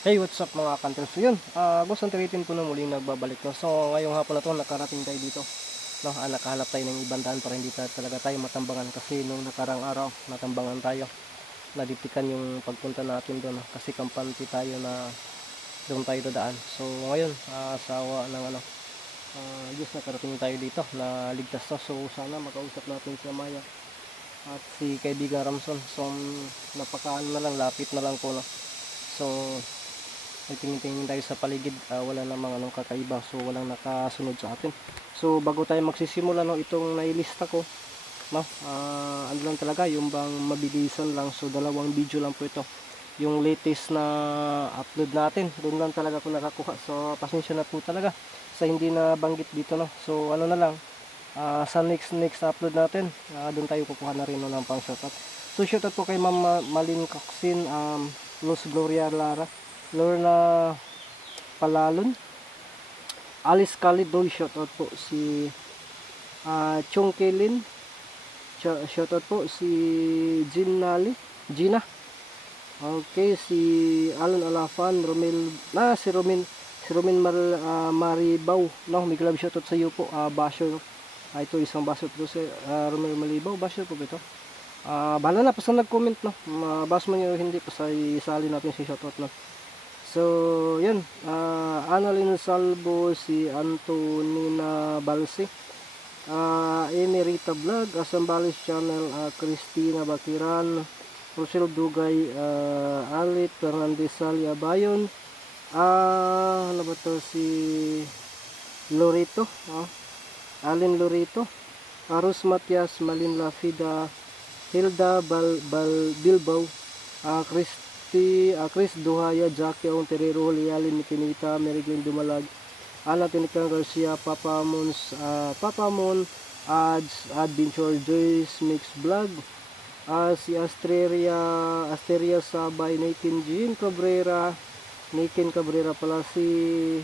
Hey, what's up mga kanters? So yun, uh, Ghost Hunter 18 po na muling nagbabalik. No? So ngayong hapon na to, nakarating tayo dito. No, ah, nakahanap tayo ng ibang daan para hindi tayo talaga tayo matambangan kasi nung nakarang araw, natambangan tayo. Naditikan yung pagpunta natin doon no? kasi kampante tayo na doon tayo dadaan. So ngayon, uh, asawa ng ano, uh, Diyos nakarating tayo dito na ligtas to. So sana makausap natin si Maya at si kaibigan Ramson. So napaka ano na lang, lapit na lang po no. So nagtingin-tingin tayo sa paligid ah, wala namang anong kakaiba. So walang nakasunod sa atin. So bago tayo magsisimula no itong nailista ko no ah, ano lang talaga yung bang mabilisan lang. So dalawang video lang po ito. Yung latest na upload natin doon lang talaga ako nakakuha. So pasensya na po talaga sa hindi na banggit dito no. So ano na lang ah, sa next next upload natin ah, doon tayo kukuha na rin no, ng pang shoutout so shoutout po kay Ma'am Ma- Malin Coxin um, Los Gloria Lara Lorna Palalon. Alice Calidol shoutout po si uh, Chong Kelin Sh- shoutout po si Jean Nali Gina. Okay si Alan Alafan Romel na si Romin si Romin Mar, ah, Maribaw. No may club shoutout sa iyo po uh, basher. Ah, ito isang basher po si uh, Romel Malibaw basher po ito? Ah, bahala na, basta nag-comment, no? Mabas mo nyo hindi, basta isali natin si shoutout, no? So, yun. Uh, Annalyn Salvo, si Antonina Balsi, uh, Emerita Vlog, Asambales Channel, uh, Christina Bakiran, Rochelle Dugay, uh, Alit, Fernandez Salia Bayon, ah, ano ba to, si Lorito, oh. Alin Lorito, Arus Matias, Malin Lafida, Hilda Bal, Bal Bilbao, ah, Christy, ah, Chris Duhaya, Jackie Aung Terero, Lialin Mikinita, Merigling Dumalag, Ana Tinikan Garcia, Papa Mons, ah, Papa Mon, Ads, Adventure Joyce, Mix Vlog, ah, si Asteria, Asteria Sabay, Nathan Jean Cabrera, Nathan Cabrera pala si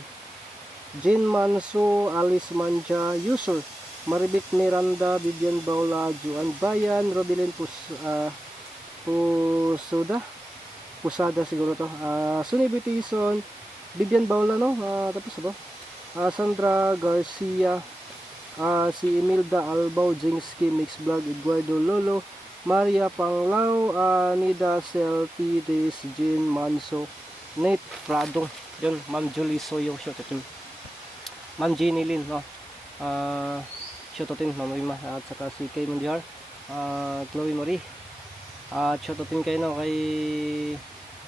Jean Manso, Alice Manja, User, Maribik Miranda, Vivian Baula, Juan Bayan, Robilin Pus, ah, Pusuda, Pusada siguro to. Uh, Sunny Bitison, Vivian Baula no, Ah, tapos ba? Ah, Sandra Garcia, ah, si Imelda Albao, Jingski, Mix Vlog, Eduardo Lolo, Maria Panglao, ah, Nida Selfie, Des, Jean Manso, Nate Prado, yun, Ma'am Julie Soyo, shout out yun. Ma'am Jenny Lin, no? Ah, shoutout din Ma'am Rima at saka si Kay Mundiar uh, Chloe Marie at shoutout din kayo no, kay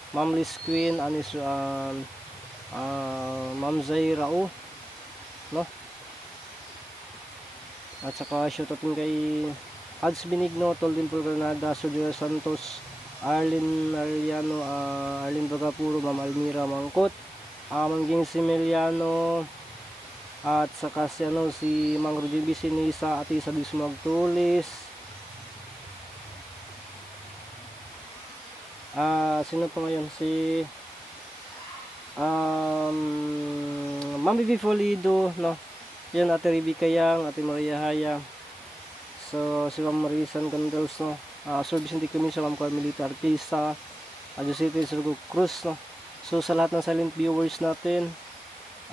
Ma'am Liz Queen Anis um, uh, Ma'am Zaira O no? At saka shoutout din kay Ads Benigno Toldin Pro Granada Sudira Santos Arlene Ariano uh, Arlene Bagapuro Ma'am Almira Mangkot uh, Mangging Similiano at saka si ano si Mang Rodin Bisinisa at isa di Magtulis ah sino pa ngayon? Si um Mami Bibi Folido no? Yan Ate Ribi Kayang Ate Maria Haya. So si Ma'am Marisan Gandals no? Uh, Sir Vicente Cumin Ma'am Carmelita Artista. Uh, Joseph Surgo Cruz no? So sa lahat ng silent viewers natin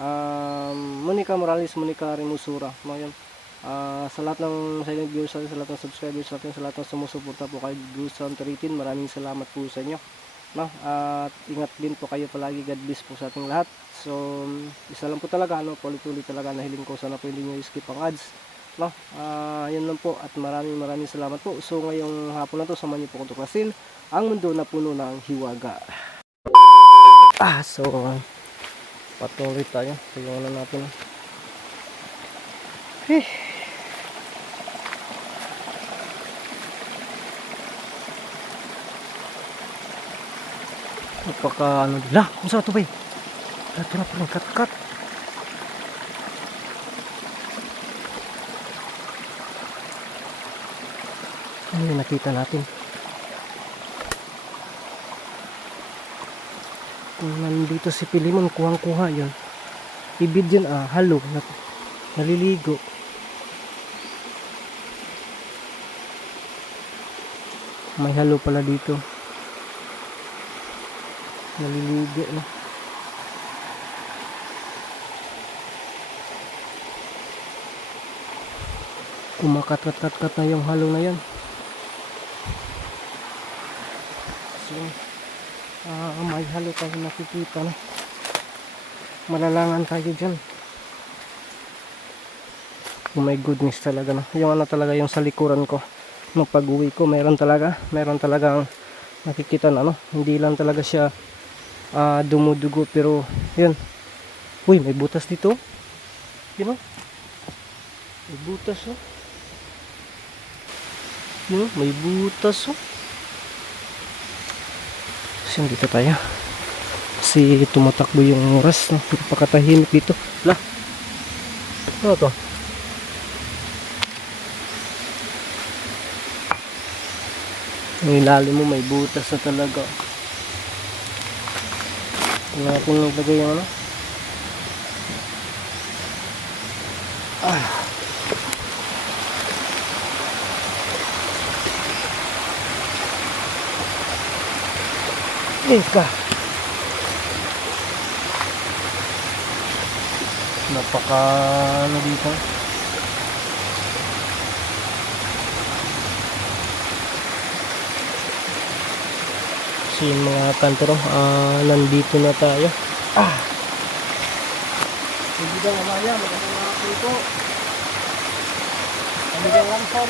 um, Monica Morales, Monica Remusura. No, yun. Ah, sa lahat ng silent viewers natin, sa lahat ng subscribers natin, sa lahat ng sumusuporta po kay Hunter 18, maraming salamat po sa inyo. No? At ingat din po kayo palagi. God bless po sa ating lahat. So, isa lang po talaga, no? Tuloy-tuloy talaga nahiling ko. Sana po hindi nyo skip ang ads. No? Ah, yan lang po. At maraming maraming salamat po. So, ngayong hapon na to, samahan niyo po kong tuklasin ang mundo na puno ng hiwaga. Ah, so, patuloy tayo tingnan natin eh. Napaka ano lah kung sa ito ba ito na parang kat kat ano yung nakita natin? Kung nandito si Pilimon kuhang kuha yun. Ibid yun ah halo. Na, naliligo. May halo pala dito. Naliligo na. Kumakat-kat-kat na yung halo na yan. So, ah may halo tayo nakikita na. Malalangan tayo dyan. Oh my goodness talaga na. Yung ano talaga yung sa likuran ko. Nung pag-uwi ko, meron talaga. Meron talagang nakikita na ano. Hindi lang talaga siya ah, dumudugo pero yun. Uy, may butas dito. You know? May butas oh. You know, may butas oh. Kasi dito tayo. Kasi tumatakbo yung oras. No? Napakatahimik dito. Lah. Ano to? Ang ilalim mo may butas na talaga. Tingnan natin naglagay yung ano. Ah. Ika. Napaka ano dito. Kasi mga kantero, ah, nandito na tayo. Ah. Hindi daw mamaya, magandang mga po. Kami daw lang, sir.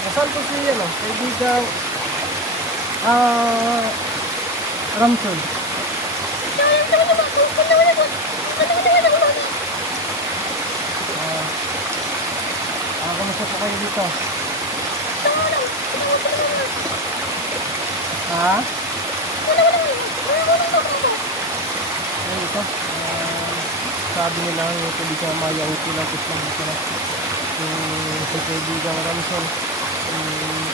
Nasaan po si, ano, kaibigang, ah, Ramson. Ah, kamusta po kayo dito? Ha? Ano ito? Ah, sabi nila yung kaibigang Maya Uti lang kus lang dito na. Yung si kaibigang Ramson. yung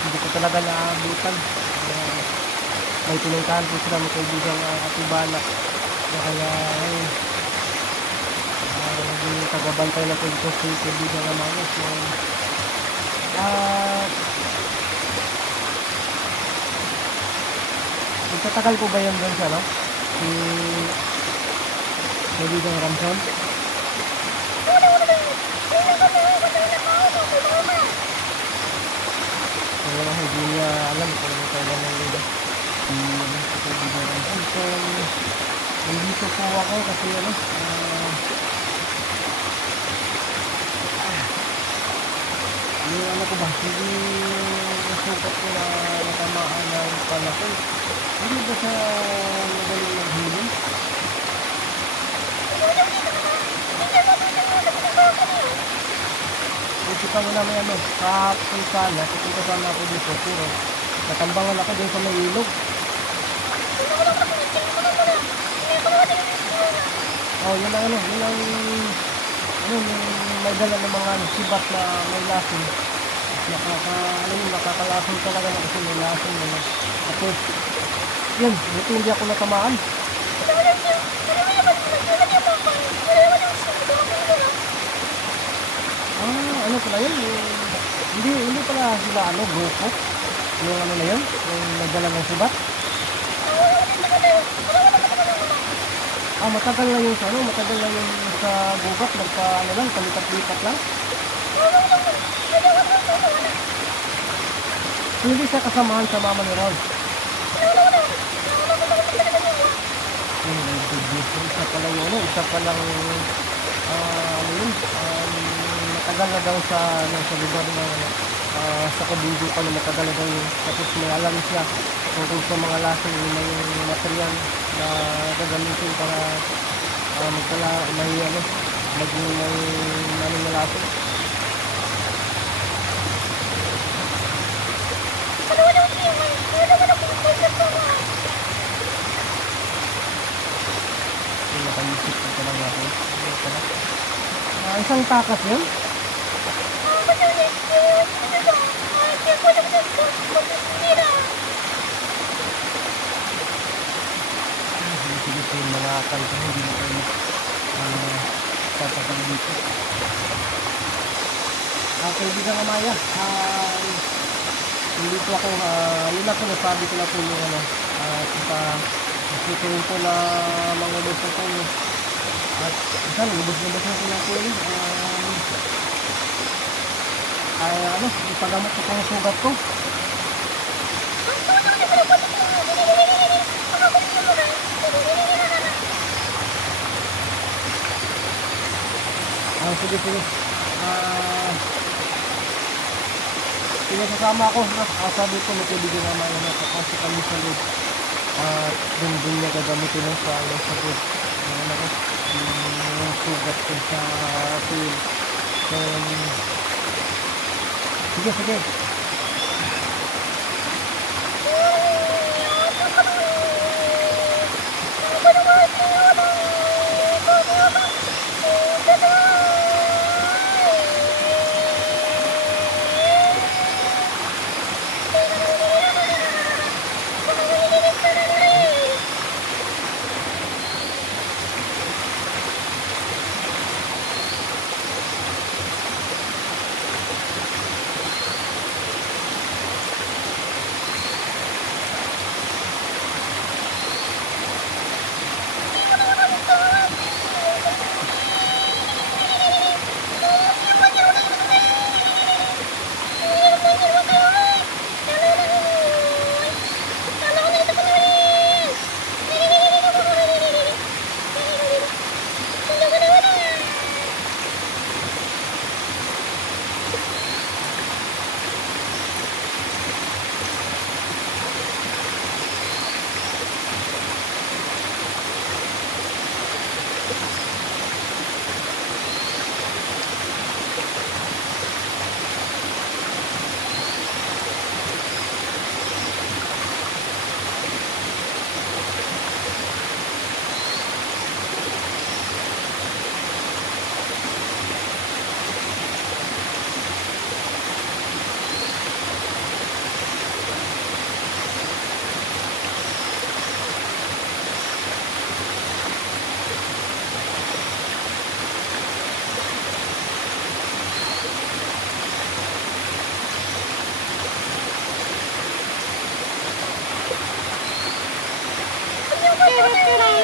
hindi ko talaga naabutan. Ah, may pinuntahan po sila ng kaibigang uh, Atibanak. Kaya ayun. Uh, naging tagabantay na po dito si kaibigang Amaya. So, ah, Magtatagal po ba yun doon siya, no? Si... Kaibigang Ramson? Kaya lang hindi niya alam kung ano kailan na yun. Si, ano, si Kaibigang Ramson. So, nandito po ako kasi ano, ah... yung ano ko ba, hindi nasukat ko na natamaan ng palakol. Hindi ba siya magaling maghilin? Pupunta mo namin ano, kahapon sana, pupunta sana ako dito, pero natambangan ako dun sa may ilog. Oh, yun ang ano, yun ang, ano, yung may dala ng mga ano, sibat na may lason. Nakaka, ano yun, nakakalason talaga na kasi may lason. Ano. Tapos, yun, buti hindi ako natamaan. Ah, ano pala yun? Yung, hindi, hindi pala sila ano, grupo. Yung ano na yun, yung nagdala ng subat. Ah, matagal na yung sa ano, matagal na yung sa gubat, nagpa, ano lang, palipat-lipat lang. Hindi siya kasamahan sa mama ni Ron. Oh my goodness, isa pala yung ano, isa palang, ah, ano yun, um, matagal na daw sa, ano, sa lugar na, ah, sa kabundukan na matagal na daw. Tapos may alam siya tungkol sa mga lasong yung may material na gagamitin para uh, magpala, may, ano, maging may, ano na lasong. Yung nakaisip ko talaga ako. Ano pala? Ah, isang takas yun? Yung mga kanta hindi mo kayo uh, tatagal dito. ang kaibigan ng Maya. Um, hindi po ako, ah, yun lang po, nasabi ko lang po yung ano, uh, sa gusto ko na mga ubos na po yun. At isa, ubos-ubos na na po yun. Um, ay, ano, ipagamot ko ang sugat ko. Ah, sige, sige. Ah, pinasasama ako. Ah, sabi ko, may kaibigan naman na nakakasya kami sa loob. At yung din niya gagamitin ng sa ano sa loob. Ano ko,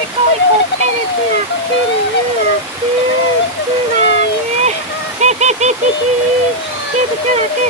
yung sugat